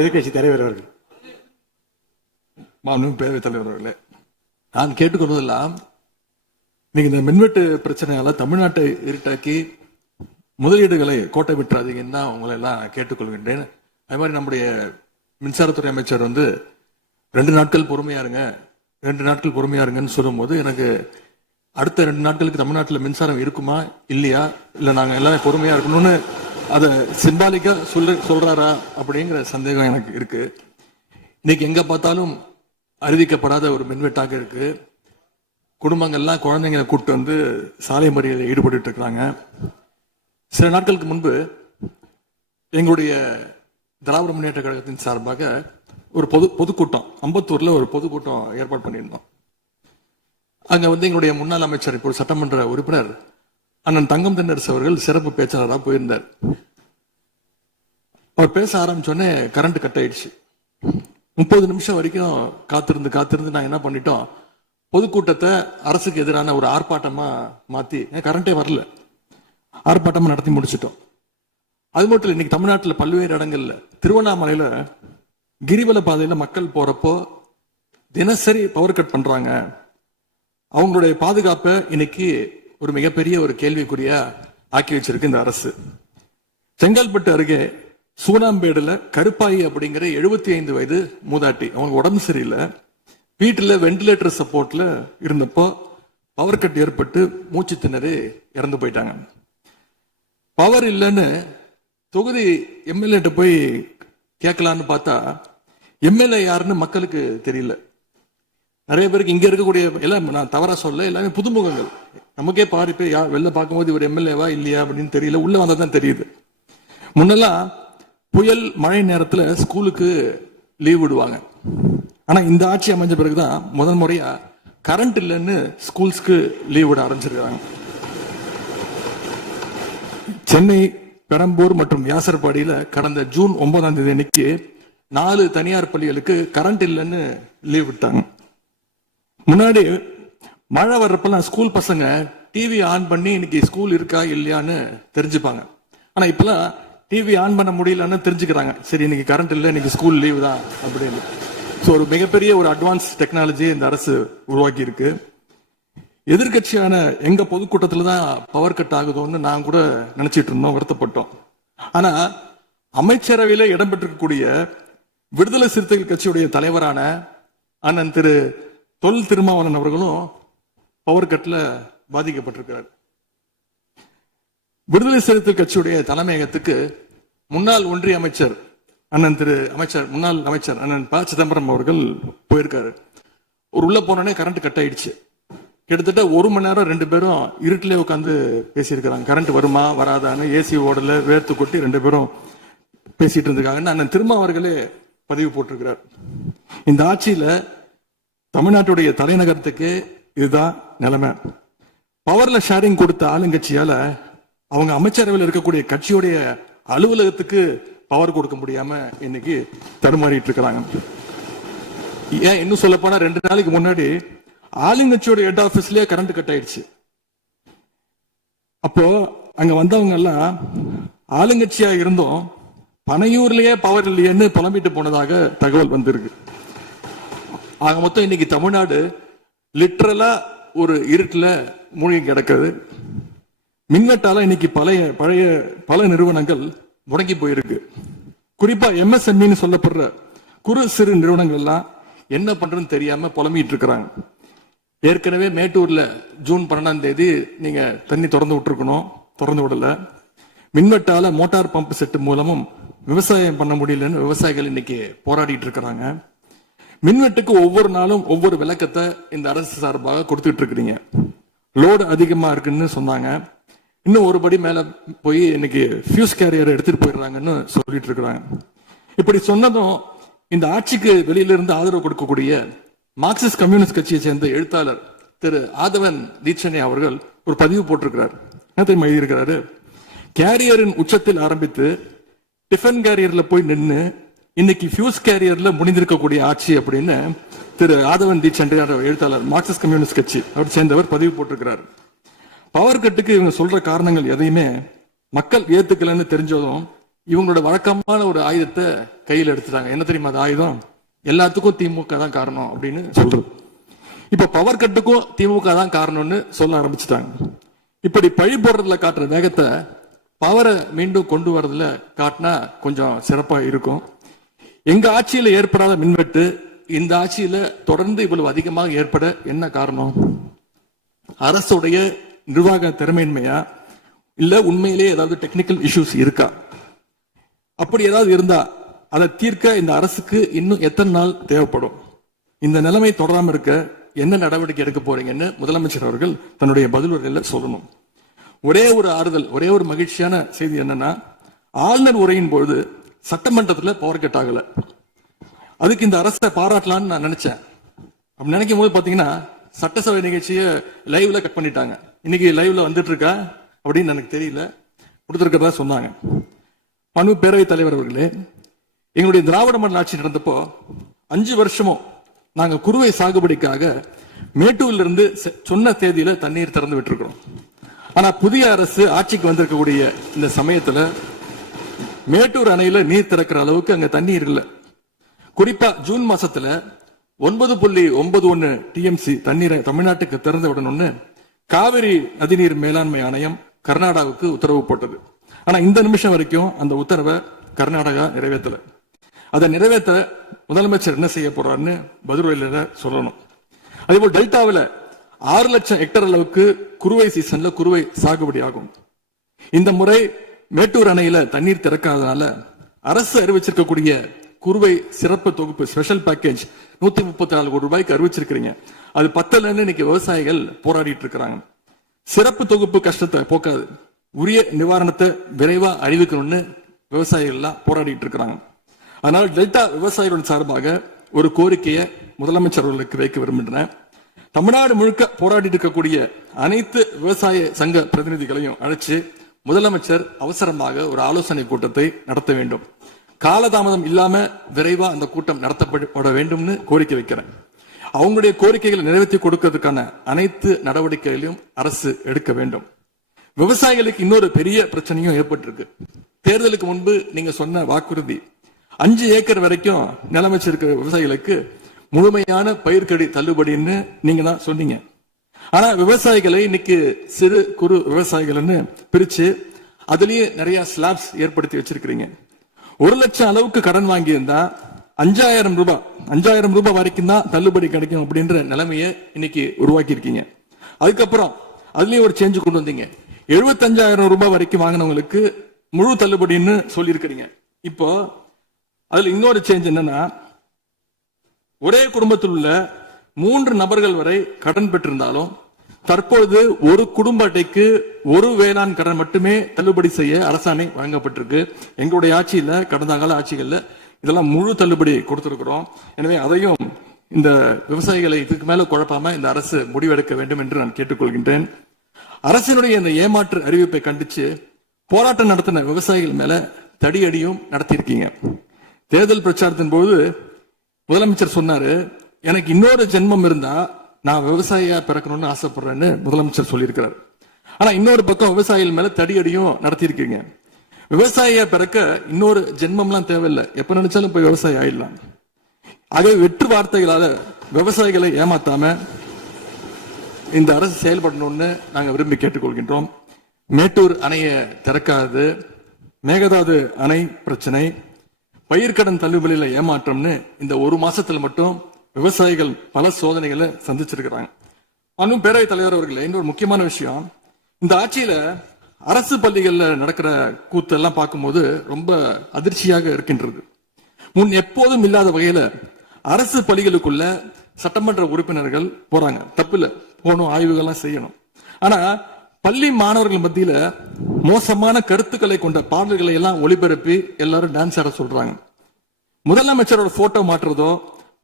எதிர்கட்சி தலைவர் அவர்கள். பேரவைத் தலைவர் அவர்களே, நான் கேட்டுக்கொள்வதெல்லாம் நீங்க இந்த மின்வெட்டு பிரச்சனையால தமிழ்நாட்டை இருட்டாக்கி முதலீடுகளை கோட்டை விட்டுறாதீங்கன்னா உங்களை எல்லாம் கேட்டுக்கொள்கின்றேன். அதே மாதிரி நம்முடைய மின்சாரத்துறை அமைச்சர் 2 நாட்கள் பொறுமையா இருங்க, 2 நாட்கள் பொறுமையா இருங்கன்னு சொல்லும் போது எனக்கு அடுத்த 2 நாட்களுக்கு தமிழ்நாட்டில் மின்சாரம் இருக்குமா இல்லையா, இல்ல நாங்க எல்லாம் பொறுமையா இருக்கணும்னு அதை சிம்பாலிக்கா சொல்றாரா அப்படிங்கிற சந்தேகம் எனக்கு இருக்கு. இன்னைக்கு எங்க பார்த்தாலும் அறிவிக்கப்படாத ஒரு மின்வெட்டாக இருக்கு. குடும்பங்கள்லாம் குழந்தைங்களை கூப்பிட்டு சாலை மறியலில் ஈடுபட்டு இருக்கிறாங்க. சில நாட்களுக்கு முன்பு எங்களுடைய திராவிட முன்னேற்ற கழகத்தின் சார்பாக ஒரு பொதுக்கூட்டம் அம்பத்தூர்ல ஒரு பொதுக்கூட்டம் ஏற்பாடு பண்ணியிருந்தோம். அங்க எங்களுடைய முன்னாள் அமைச்சர், இப்போ சட்டமன்ற உறுப்பினர் அண்ணன் தங்கம் தென்னரசு அவர்கள் சிறப்பு பேச்சாளராக போயிருந்தார். அவர் பேச ஆரம்பிச்சோடனே கரண்ட் கட் ஆயிடுச்சு. 30 நிமிஷம் வரைக்கும் காத்திருந்து நாங்க என்ன பண்ணிட்டோம், பொதுக்கூட்டத்தை அரசுக்கு எதிரான ஒரு ஆர்ப்பாட்டமா மாத்தி, கரண்டே வரல, ஆர்ப்பாட்டமா நடத்தி முடிச்சிட்டோம். அது மட்டும் இல்லை, இன்னைக்கு தமிழ்நாட்டில் பல்வேறு இடங்கள்ல, திருவண்ணாமலையில கிரிவல பாதையில மக்கள் போறப்போ தினசரி பவர் கட் பண்றாங்க. அவங்களுடைய பாதுகாப்பை இன்னைக்கு ஒரு மிகப்பெரிய ஒரு கேள்விக்குறியா ஆக்கி வச்சிருக்கு இந்த அரசு. செங்கல்பட்டு அருகே சூனாம்பேடுல கருப்பாயி அப்படிங்கிற 75 வயது மூதாட்டி, அவங்க உடம்பு சரியில்லை, வீட்டுல வெண்டிலேட்டர் சப்போர்ட்ல இருந்தப்போ பவர் கட் ஏற்பட்டு மூச்சு திணறி இறந்து போயிட்டாங்க. பவர் இல்லைன்னு தொகுதி எம்எல்ஏ போய் கேட்கலான்னு பார்த்தா எம்எல்ஏ யாருன்னு மக்களுக்கு தெரியல. நிறைய பேருக்கு இங்க இருக்கக்கூடிய எல்லாம், நான் தவறா சொல்ல, எல்லாமே புதுமுகங்கள். நமக்கே பாரு வெளில பார்க்கும்போது இவர் எம்எல்ஏவா இல்லையா அப்படின்னு தெரியல, உள்ள வந்தாதான் தெரியுது. முன்னெல்லாம் புயல் மழை நேரத்துல ஸ்கூலுக்கு லீவ் விடுவாங்க. ஆனா இந்த ஆட்சி அமைஞ்ச பிறகுதான் முதல் முறையா கரண்ட் இல்லைன்னு ஸ்கூல்ஸ்க்கு லீவ் விட ஆரம்பிச்சிருக்காங்க. சென்னை, பெரம்பூர் மற்றும் வியாசர்பாடியில கடந்த ஜூன் 9ஆம் தேதி அன்னைக்கு 4 தனியார் பள்ளிகளுக்கு கரண்ட் இல்லைன்னு லீவ் விட்டாங்க. முன்னாடி மழை வர்றப்பெல்லாம் ஸ்கூல் பசங்க டிவி ஆன் பண்ணி இன்னைக்கு ஸ்கூல் இருக்கா இல்லையான்னு தெரிஞ்சுப்பாங்க. ஆனா இப்பெல்லாம் டிவி ஆன் பண்ண முடியலன்னு தெரிஞ்சுக்கிறாங்க, சரி இன்னைக்கு கரண்ட் இல்லை, இன்னைக்கு ஸ்கூல் லீவ் தான் அப்படின்னு. ஸோ ஒரு மிகப்பெரிய ஒரு அட்வான்ஸ் டெக்னாலஜி இந்த அரசு உருவாக்கி இருக்கு. எதிர்கட்சியான எங்க பொதுக்கூட்டத்துல தான் பவர் கட் ஆகுதோன்னு நான் கூட நினைச்சிட்டு இருந்தோம், வருத்தப்பட்டோம். ஆனா அமைச்சரவையில இடம்பெற்றிருக்கக்கூடிய விடுதலை சிறுத்தைகள் கட்சியுடைய தலைவரான அண்ணன் திரு தொல் திருமாவளவன் அவர்களும் பவர் கட்ல பாதிக்கப்பட்டிருக்கிறார். விடுதலை சிறுத்தைகள் கட்சியுடைய தலைமையகத்துக்கு முன்னாள் ஒன்றிய அமைச்சர் முன்னாள் அமைச்சர் அண்ணன் ப சிதம்பரம் அவர்கள் போயிருக்காரு. ஒரு உள்ள போனோடனே கரண்ட் கட் ஆயிடுச்சு. கிட்டத்தட்ட 1 மணி நேரம் 2 பேரும் இருட்டிலே உட்காந்து பேசியிருக்கிறாங்க. கரண்ட் வருமா வராதான்னு, ஏசி ஓடல, வேர்த்து கொட்டி 2 பேரும் பேசிட்டு இருந்திருக்காங்கன்னு அண்ணன் திருமா அவர்களே பதிவு போட்டிருக்கிறார். இந்த ஆட்சியில தமிழ்நாட்டுடைய தலைநகரத்துக்கு இதுதான் நிலைமை. பவர்ல ஷேரிங் கொடுத்த ஆளுங்கட்சியால அவங்க அமைச்சரவையில் இருக்கக்கூடிய கட்சியுடைய அலுவலகத்துக்கு பவர் கொடுக்க முடியாம இன்னைக்கு தடுமாறிட்டு இருக்கிறாங்க. ஏன் இன்னும் சொல்ல போனா 2 நாளைக்கு முன்னாடி ஆளுங்கட்சியோட ஹெட் ஆபீஸ்லயே கரண்ட் கட் ஆயிடுச்சு. அப்போ அங்க வந்தவங்க எல்லாம் ஆளுங்கட்சியா இருந்தும் பனையூர்லயே பவர் இல்லையேன்னு புலம்பிட்டு போனதாக தகவல் வந்திருக்கு. ஆக மொத்தம் இன்னைக்கு தமிழ்நாடு லிட்டரலா ஒரு இருட்டுல மூழ்கி கிடக்குது. மின்வெட்டால இன்னைக்கு பல நிறுவனங்கள் முடங்கி போயிருக்கு. குறிப்பா எம்எஸ்எம்இன்னு சொல்லப்படுற குறு சிறு நிறுவனங்கள் எல்லாம் என்ன பண்றதுன்னு தெரியாம புலம்பிட்டு இருக்கிறாங்க. ஏற்கனவே மேட்டூர்ல ஜூன் 12ஆம் தேதி நீங்க தண்ணி திறந்து விட்டுருக்கணும், திறந்து விடல. மின்வெட்டால மோட்டார் பம்ப் செட்டு மூலமும் விவசாயம் பண்ண முடியலன்னு விவசாயிகள் இன்னைக்கு போராடிட்டு இருக்கிறாங்க. மின்வெட்டுக்கு ஒவ்வொரு நாளும் ஒவ்வொரு விளக்கத்தை இந்த அரசு சார்பாக கொடுத்துட்டு இருக்கிறீங்க. லோடு அதிகமா இருக்குன்னு சொன்னாங்க. இன்னும் ஒரு படி மேல போய் இன்னைக்கு ஃபியூஸ் கேரியர் எடுத்துட்டு போயிடுறாங்கன்னு சொல்லிட்டு இருக்கிறாங்க. இப்படி சொன்னதும் இந்த ஆட்சிக்கு வெளியில இருந்து ஆதரவு கொடுக்கக்கூடிய மார்க்சிஸ்ட் கம்யூனிஸ்ட் கட்சியை சேர்ந்த எழுத்தாளர் திரு ஆதவன் தீட்சணை அவர்கள் ஒரு பதிவு போட்டிருக்கிறார். என்ன எழுதியிருக்கிறாரு, கேரியரின் உச்சத்தில் ஆரம்பித்து டிஃபன் கேரியர்ல போய் நின்று இன்னைக்கு ஃபியூஸ் கேரியர்ல முடிந்திருக்கக்கூடிய ஆட்சி அப்படின்னு திரு ஆதவன் தீட்சண்டே எழுத்தாளர், மார்க்சிஸ்ட் கம்யூனிஸ்ட் கட்சி அவர் சேர்ந்தவர் பதிவு போட்டிருக்கிறார். பவர் கட்டுக்கு இவங்க சொல்ற காரணங்கள் எதையுமே மக்கள் ஏத்துக்கலன்னு தெரிஞ்சதும் இவங்களோட வழக்கமான ஒரு ஆயுதத்தை கையில் எடுத்துட்டாங்க. என்ன தெரியுமா அது ஆயுதம்? எல்லாத்துக்கும் திமுக தான் காரணம் அப்படின்னு சொல்றது. இப்ப பவர் கட்டுக்கும் திமுக தான் காரணம்னு சொல்ல ஆரம்பிச்சுட்டாங்க. இப்படி பழி போடுறதுல காட்டுற வேகத்தை பவரை மீண்டும் கொண்டு வரதுல காட்டினா கொஞ்சம் சிறப்பா இருக்கும். எங்க ஆட்சியில ஏற்படாத மின்வெட்டு இந்த ஆட்சியில தொடர்ந்து இவ்வளவு அதிகமாக ஏற்பட என்ன காரணம்? அரசுடைய நிர்வாக திறமையின்மையா, இல்ல உண்மையிலேயே ஏதாவது டெக்னிக்கல் இஷ்யூஸ் இருக்கா? அப்படி ஏதாவது இருந்தா அதை தீர்க்க இந்த அரசுக்கு இன்னும் எத்தனை நாள் தேவைப்படும்? இந்த நிலைமை தொடராம இருக்க என்ன நடவடிக்கை எடுக்க போறீங்கன்னு முதலமைச்சர் அவர்கள் தன்னுடைய பதிலுரையில சொல்லணும். ஒரே ஒரு ஆறுதல், ஒரே ஒரு மகிழ்ச்சியான செய்தி என்னன்னா, ஆளுநர் உரையின் பொழுது சட்டமன்றத்தில் பவர் கட் ஆகல. அதுக்கு இந்த அரசை பாராட்டலான்னு நான் நினைச்சேன். அப்படி நினைக்கும் போது பாத்தீங்கன்னா சட்டசபை நிகழ்ச்சியை லைவ்ல கட் பண்ணிட்டாங்க. இன்னைக்கு லைவ்ல வந்துட்டு இருக்கா அப்படின்னு எனக்கு தெரியல, கொடுத்திருக்கிறதா சொன்னாங்க. மனு பேரவைத் தலைவர் அவர்களே, எங்களுடைய திராவிட மாடல் ஆட்சி நடந்தப்போ 5 வருஷமும் நாங்க குறுவை சாகுபடிக்காக மேட்டூர்ல இருந்து சொன்ன தேதியில தண்ணீர் திறந்து விட்டுருக்கிறோம். ஆனா புதிய அரசு ஆட்சிக்கு வந்திருக்கக்கூடிய இந்த சமயத்துல மேட்டூர் அணையில நீர் திறக்கிற அளவுக்கு அங்க தண்ணீர் இல்லை. குறிப்பா ஜூன் மாசத்துல 9.91 டிஎம்சி தண்ணீரை தமிழ்நாட்டுக்கு திறந்து விடணும்னு காவிரி நதிநீர் மேலாண்மை ஆணையம் கர்நாடகாவுக்கு உத்தரவு போட்டது. ஆனா இந்த நிமிஷம் வரைக்கும் அந்த உத்தரவை கர்நாடகா நிறைவேற்றல. அதை நிறைவேற்ற முதலமைச்சர் என்ன செய்ய போறாருன்னு பதிலுரையில சொல்லணும். அதேபோல் டெல்டாவில் 6 லட்சம் ஹெக்டர் அளவுக்கு குறுவை சீசன்ல குறுவை சாகுபடி ஆகும். இந்த முறை மேட்டூர் அணையில தண்ணீர் திறக்காதனால அரசு அறிவிச்சிருக்கக்கூடிய குறுவை சிறப்பு தொகுப்பு ஸ்பெஷல் பேக்கேஜ் 134 கோடி ரூபாய்க்கு அறிவிச்சிருக்கிறீங்க. அது பத்தலன்னு இன்னைக்கு விவசாயிகள் போராடிட்டு இருக்கிறாங்க. சிறப்பு தொகுப்பு கஷ்டத்தை போக்காது, உரிய நிவாரணத்தை விரைவா அறிவிக்கணும்னு விவசாயிகள் எல்லாம் போராடிட்டு இருக்கிறாங்க. அதனால டெல்டா விவசாயிகளின் சார்பாக ஒரு கோரிக்கையை முதலமைச்சர் அவர்களுக்கு வைக்க விரும்புகிறேன். தமிழ்நாடு முழுக்க போராடிட்டு இருக்கக்கூடிய அனைத்து விவசாய சங்க பிரதிநிதிகளையும் அழைச்சு முதலமைச்சர் அவசரமாக ஒரு ஆலோசனை கூட்டத்தை நடத்த வேண்டும். காலதாமதம் இல்லாம விரைவா அந்த கூட்டம் நடத்தப்பட வேண்டும்னு கோரிக்கை வைக்கிறேன். அவங்களுடைய கோரிக்கைகளை நிறைவேற்றி கொடுக்கிறதுக்கான அனைத்து நடவடிக்கைகளையும் அரசு எடுக்க வேண்டும். விவசாயிகளுக்கு இன்னொரு பெரிய பிரச்சனையும் ஏற்பட்டிருக்கு. தேர்தலுக்கு முன்பு நீங்க சொன்ன வாக்குறுதி 5 ஏக்கர் வரைக்கும் நிலம் வச்சிருக்கிற விவசாயிகளுக்கு முழுமையான பயிர்க்கடி தள்ளுபடின்னு நீங்க தான் சொன்னீங்க. ஆனா விவசாயிகளை இன்னைக்கு சிறு குறு விவசாயிகள்னு பிரிச்சு அதுலயே நிறைய ஸ்லாப்ஸ் ஏற்படுத்தி வச்சிருக்கிறீங்க. 1 லட்சம் அளவுக்கு கடன் வாங்கி இருந்தா 5000 ரூபாய் வரைக்கும் தான் தள்ளுபடி கிடைக்கும் அப்படின்ற நிலைமையை இன்னைக்கு உருவாக்கி இருக்கீங்க. அதுக்கப்புறம் அதுலயும் ஒரு சேஞ்ச் கொண்டு வந்தீங்க. 75,000 ரூபாய் வரைக்கும் வாங்கினவங்களுக்கு முழு தள்ளுபடின்னு சொல்லி இருக்கிறீங்க. இப்போ அதுல இன்னொரு சேஞ்ச் என்னன்னா, ஒரே குடும்பத்தில் உள்ள 3 நபர்கள் வரை கடன் பெற்றிருந்தாலும் தற்பொழுது ஒரு குடும்ப அட்டைக்கு ஒரு வேளாண் கடன் மட்டுமே தள்ளுபடி செய்ய அரசாணை வழங்கப்பட்டிருக்கு. எங்களுடைய ஆட்சியில, கடந்த கால ஆட்சிகள்ல இதெல்லாம் முழு தள்ளுபடி கொடுத்திருக்கிறோம். எனவே அதையும் இந்த விவசாயிகளை இதுக்கு மேல குழப்பாம இந்த அரசு முடிவெடுக்க வேண்டும் என்று நான் கேட்டுக்கொள்கின்றேன். அரசினுடைய இந்த ஏமாற்று அறிவிப்பை கண்டிச்சு போராட்டம் நடத்தின விவசாயிகள் மேல தடியடியும் நடத்தியிருக்கீங்க. தேர்தல் பிரச்சாரத்தின் போது முதலமைச்சர் சொன்னாரு, எனக்கு இன்னொரு ஜென்மம் இருந்தா நான் விவசாயியா பிறக்கணும்னு ஆசைப்படுறேன்னு முதலமைச்சர் சொல்லியிருக்கிறார். ஆனா இன்னொரு பக்கம் விவசாயிகள் மேல தடியடியும் நடத்தியிருக்கீங்க. விவசாயியா பிறக்க இன்னொரு ஜென்மம்லாம் தேவையில்லை, எப்ப நினைச்சாலும் போய் விவசாயி ஆயிடலாம். ஆகவே வெற்று வார்த்தைகளால விவசாயிகளை ஏமாத்தாம இந்த அரசு செயல்படணும்னு நாங்க விரும்பி கேட்டுக்கொள்கின்றோம். மேட்டூர் அணையை திறக்காது, மேகதாது அணை பிரச்சனை, பயிர்க்கடன் தள்ளுபடியில ஏமாற்றம்னு இந்த 1 மாசத்துல மட்டும் விவசாயிகள் பல சோதனைகளை சந்திச்சிருக்கிறாங்க. இன்னும் பேரவைத் தலைவர் அவர்களே, இன்னொரு முக்கியமான விஷயம், இந்த ஆட்சியில அரசு பள்ளிகள்ல நடக்கிற கூத்தெல்லாம் பார்க்கும்போது ரொம்ப அதிர்ச்சியாக இருக்கின்றது. முன் எப்போதும் இல்லாத வகையில அரசு பள்ளிகளுக்குள்ள சட்டமன்ற உறுப்பினர்கள் போறாங்க. தப்பில்ல, போகணும், ஆய்வுகள்லாம் செய்யணும். ஆனா பள்ளி மாணவர்கள் மத்தியில மோசமான கருத்துக்களை கொண்ட பாடல்களை எல்லாம் ஒளிபரப்பி எல்லாரும் டான்ஸ் ஆட சொல்றாங்க. முதலமைச்சரோட போட்டோ மாற்றுறதோ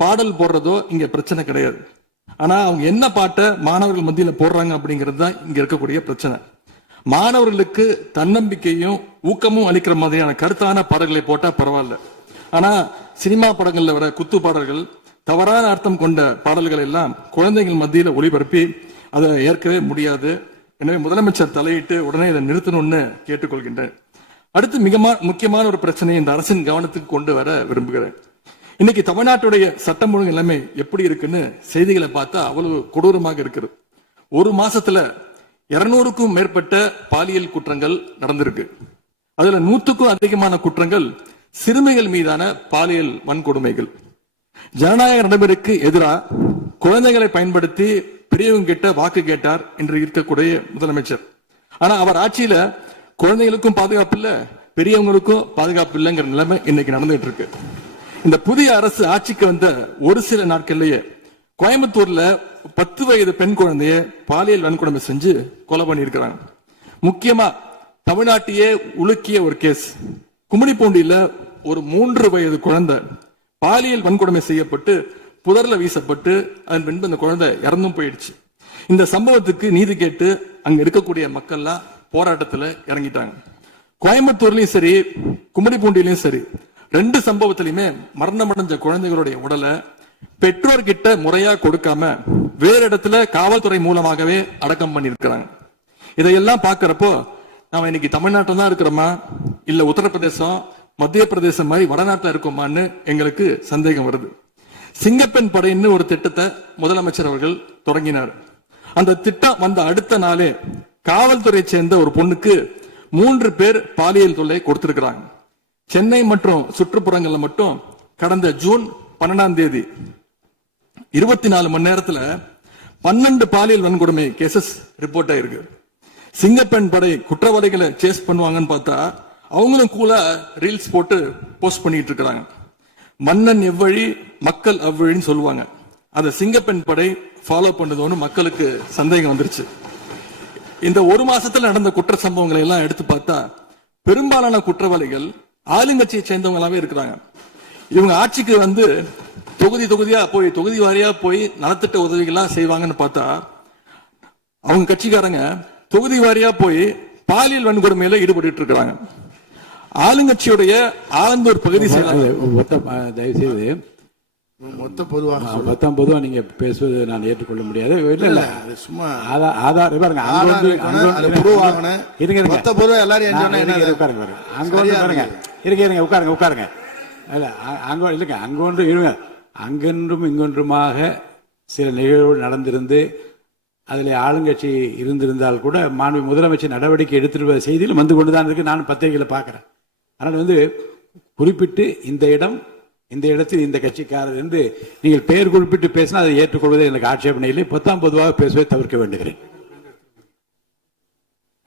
பாடல் போடுறதோ இங்க பிரச்சனை கிடையாது. ஆனா அவங்க என்ன பாட்டை மாணவர்கள் மத்தியில போடுறாங்க அப்படிங்கிறது தான் இங்க இருக்கக்கூடிய பிரச்சனை. மாணவர்களுக்கு தன்னம்பிக்கையும் ஊக்கமும் அளிக்கிற மாதிரியான கருத்தான பாடல்களை போட்டா பரவாயில்ல. ஆனா சினிமா படங்கள்ல வர குத்து பாடல்கள், தவறான அர்த்தம் கொண்ட பாடல்கள் எல்லாம் குழந்தைகள் மத்தியில ஒளிபரப்பி அதை ஏற்கவே முடியாது. எனவே முதலமைச்சர் தலையிட்டு உடனே இதை நிறுத்தணும்னு கேட்டுக்கொள்கின்றேன். அடுத்து மிக முக்கியமான ஒரு பிரச்சனையை இந்த அரசின் கவனத்துக்கு கொண்டு வர விரும்புகிறேன். இன்னைக்கு தமிழ்நாட்டுடைய சட்டம் ஒழுங்கு நிலைமை எப்படி இருக்குன்னு செய்திகளை பார்த்தா அவ்வளவு கொடூரமாக இருக்கிறது. ஒரு மாசத்துல 200க்கும் மேற்பட்ட பாலியல் குற்றங்கள் நடந்திருக்கு. அதுல 100க்கும் அதிகமான குற்றங்கள் சிறுமிகள் மீதான பாலியல் வன்கொடுமைகள். ஜனநாயக நடைமுறைக்கு எதிராக குழந்தைகளை பயன்படுத்தி பெரியவங்க கிட்ட வாக்கு கேட்டார் என்று இருக்கக்கூடிய முதலமைச்சர். ஆனா அவர் ஆட்சியில குழந்தைகளுக்கும் பாதுகாப்பு இல்ல, பெரியவங்களுக்கும் பாதுகாப்பு இல்லைங்கிற நிலைமை இன்னைக்கு நடந்துட்டு இருக்கு. இந்த புதிய அரசு ஆட்சிக்கு வந்த ஒரு சில நாட்கள்லயே கோயம்புத்தூர்ல 10 வயது பெண் குழந்தைய பாலியல் வன்கொடுமை செஞ்சு கொலை பண்ணியிருக்கிறாங்க. முக்கியமா தமிழ்நாட்டையே உலுக்கிய ஒரு கேஸ், கும்மிடிப்பூண்டியில ஒரு 3 வயது குழந்தை பாலியல் வன்கொடுமை செய்யப்பட்டு புதர்ல வீசப்பட்டு அதன் பின்பு அந்த குழந்தை இறந்தும் போயிடுச்சு. இந்த சம்பவத்துக்கு நீதி கேட்டு அங்க இருக்கக்கூடிய மக்கள்லாம் போராட்டத்துல இறங்கிட்டாங்க. கோயம்புத்தூர்லயும் சரி, கும்மிடிப்பூண்டியிலும் சரி, 2 சம்பவத்திலுமே மரணமடைஞ்ச குழந்தைகளுடைய உடலை பெற்றோர்கிட்ட முறையா கொடுக்காம வேற இடத்துல காவல்துறை மூலமாகவே அடக்கம் பண்ணிருக்கிறாங்க. இதையெல்லாம் பாக்குறப்போ நாம இன்னைக்கு தமிழ்நாட்டில் தான் இருக்கிறோமா, இல்ல உத்தரப்பிரதேசம், மத்திய பிரதேசம் மாதிரி வடநாட்டில் இருக்கோமான்னு எங்களுக்கு சந்தேகம் வருது. சிங்கப்பெண் படைன்னு ஒரு திட்டத்தை முதலமைச்சர் அவர்கள் தொடங்கினார். அந்த திட்டம் வந்த அடுத்த நாளே காவல்துறை சேர்ந்த ஒரு பொண்ணுக்கு 3 பேர் பாலியல் தொல்லை கொடுத்திருக்கிறாங்க. சென்னை மற்றும் சுற்றுப்புறங்கள்ல மட்டும் கடந்த ஜூன் 12ஆம் தேதி 24 மணி நேரத்துல 12 பாலியல் வன்கொடுமை கேசஸ் ரிப்போர்ட் ஆயிருக்கு. சிங்கப்பெண் படை குற்றவாளிகளை சேஸ் பண்ணுவாங்கன்னு பார்த்தா அவங்களும் கூட ரீல்ஸ் போட்டு போஸ்ட் பண்ணிட்டு இருக்காங்க. மன்னன் எவ்வழி மக்கள் அவ்வழின்னு சொல்லுவாங்க. அதை சிங்கப்பெண் படை ஃபாலோ பண்ணுதோன்னு மக்களுக்கு சந்தேகம் வந்துருச்சு. இந்த ஒரு மாசத்துல நடந்த குற்ற சம்பவங்களை எல்லாம் எடுத்து பார்த்தா பெரும்பாலான குற்றவாளிகள் ஆளுங்கட்சியை சேர்ந்தவங்களாவே இருக்கிறாங்க. இவங்க ஆட்சிக்கு வந்து தொகுதியா போய் தொகுதி வாரியா போய் நலத்திட்ட உதவிகள்லாம் செய்வாங்கன்னு பார்த்தா அவங்க கட்சிக்காரங்க தொகுதி வாரியா போய் பாலியல் வன்கொடுமையில ஈடுபட்டு இருக்கிறாங்க. ஆளுங்கட்சியுடைய ஆலந்தூர் பகுதி தயவுசெய்து மொத்தம் பொதுவா நீங்க பேசுவது நான் ஏற்றுக்கொள்ள முடியாது. இல்ல சும்மா ஆதார் பாருங்க, உட்காருங்க. அங்கொன்று இருங்க, அங்கொன்றும் இங்கொன்றுமாக சில நிகழ்வுகள் நடந்திருந்து அதில் ஆளுங்கட்சி இருந்திருந்தால் கூட மாண்பு முதலமைச்சர் நடவடிக்கை எடுத்துட்டு செய்தியில் வந்து கொண்டுதான் இருக்கு. நான் பத்திரிகைகளை பார்க்கிறேன். அதனால் குறிப்பிட்டு இந்த இடத்தில் இந்த கட்சிக்காரர் என்று நீங்கள் பெயர் குறிப்பிட்டு பேசினா அதை ஏற்றுக்கொள்வதை எனக்கு ஆட்சேபனை இல்லை. பொதுவாக பேசுவதை தவிர்க்க வேண்டுகிறேன்.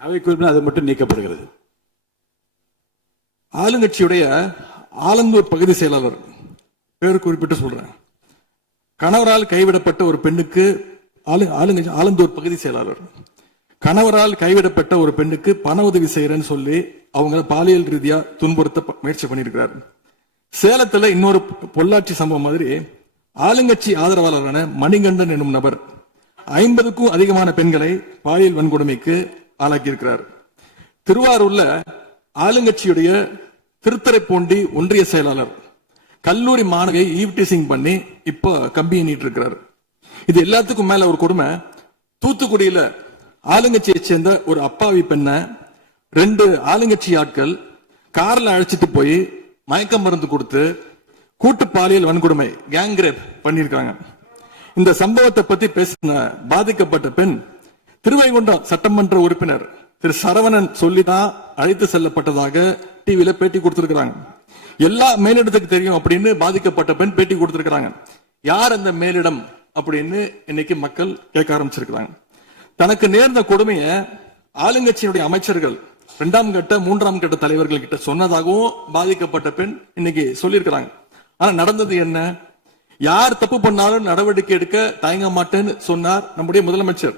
அவை குறிப்பிட்டு அது மட்டும் நீக்கப்படுகிறது. ஆளுங்கட்சியுடைய ஆலந்தூர் பகுதி செயலாளர் பேர் குறிப்பிட்டு சொல்றேன். கணவரால் கைவிடப்பட்ட ஒரு பெண்ணுக்கு ஆலந்தூர் பகுதி செயலாளர் கணவரால் கைவிடப்பட்ட ஒரு பெண்ணுக்கு பண உதவி செய்யறேன்னு சொல்லி அவங்க பாலியல் ரீதியா துன்புறுத்த முயற்சி பண்ணியிருக்கிறார். சேலத்துல இன்னொரு பொள்ளாச்சி சம்பவம் மாதிரி ஆளுங்கட்சி ஆதரவாளரான மணிகண்டன் என்னும் நபர் 50க்கும் அதிகமான பெண்களை பாலியல் வன்கொடுமைக்கு ஆளாக்கியிருக்கிறார். திருவாரூர்ல ஆளுங்கட்சியுடைய திருத்தரைப்பூண்டி ஒன்றிய செயலாளர் கல்லூரி மாணவியை ஈவ்டீசிங் பண்ணி இப்ப கம்பி எண்ணிட்டு இருக்கிறார். இது எல்லாத்துக்கும் மேல ஒரு கொடுமை, தூத்துக்குடியில ஆளுங்கட்சியை சேர்ந்த ஒரு அப்பாவி பெண்ணை 2 ஆளுங்கட்சி ஆட்கள் கார்ல அழைச்சிட்டு போய் மயக்க மருந்து கொடுத்து கூட்டு பாலியல் வன்கொடுமை கேங் ரேப் பண்ணிருக்காங்க. இந்த சம்பவத்தை பத்தி பேசின பாதிக்கப்பட்ட பெண் திருவைகுண்டம் சட்டமன்ற உறுப்பினர் திரு சரவணன் சொல்லிதான் அழைத்து செல்லப்பட்டதாக டிவியில பேட்டி கொடுத்திருக்கிறாங்க. எல்லா மேலிடத்துக்கு தெரியும் அப்படின்னு பாதிக்கப்பட்ட பெண் பேட்டி கொடுத்திருக்கிறாங்க. யார் அந்த மேலிடம் அப்படின்னு இன்னைக்கு மக்கள் கேட்க ஆரம்பிச்சிருக்கிறாங்க. தனக்கு நேர்ந்த கொடுமையை ஆளுங்கட்சியினுடைய அமைச்சர்கள் 2ஆம் கட்ட 3ஆம் கட்ட தலைவர்கள் கிட்ட சொன்னதாகவும் பாதிக்கப்பட்ட பெண் இன்னைக்கு சொல்லியிருக்கிறாங்க. ஆனா நடந்தது என்ன? யார் தப்பு பண்ணாலும் நடவடிக்கை எடுக்க தயங்க மாட்டேன்னு சொன்னார் நம்முடைய முதலமைச்சர்.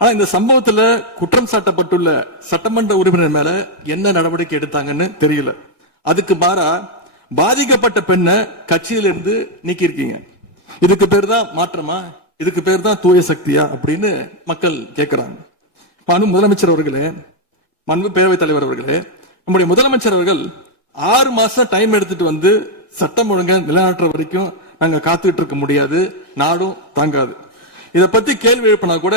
ஆனா இந்த சம்பவத்துல குற்றம் சாட்டப்பட்டுள்ள சட்டமன்ற உறுப்பினர் மேல என்ன நடவடிக்கை எடுத்தாங்கன்னு தெரியல. அதுக்கு மாறா பாதிக்கப்பட்ட பெண்ணை கட்சியிலிருந்து நீக்கி இருக்கீங்க. இதுக்கு பேர் தான் மாற்றமா? இதுக்கு பேர் தான் தூய சக்தியா அப்படின்னு மக்கள் கேட்கிறாங்க. முதலமைச்சர் அவர்களே, மாண்பு பேரவைத் தலைவர் அவர்களே, நம்முடைய முதலமைச்சர் அவர்கள் 6 மாசம் டைம் எடுத்துட்டு வந்து சட்டம் ஒழுங்கை நிலைநாட்டுற வரைக்கும் நாங்க காத்துக்கிட்டு இருக்க முடியாது, நாடும் தாங்காது. இதை பத்தி கேள்வி எழுப்பினா கூட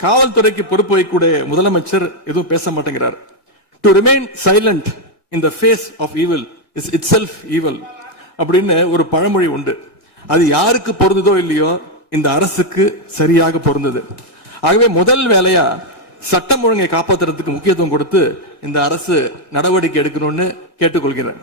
காவல்துறைக்கு பொறுப்பு வைக்கக்கூடிய முதலமைச்சர் எதுவும் பேச மாட்டேங்கிறார். To remain silent in the face of evil is itself evil அப்படின்னு ஒரு பழமொழி உண்டு. அது யாருக்கு பொருந்ததோ இல்லையோ இந்த அரசுக்கு சரியாக பொருந்தது. ஆகவே முதல் வேலையா சட்டம் ஒழுங்கை காப்பாற்றுறதுக்கு முக்கியத்துவம் கொடுத்து இந்த அரசு நடவடிக்கை எடுக்கணும்னு கேட்டுக்கொள்கிறேன்.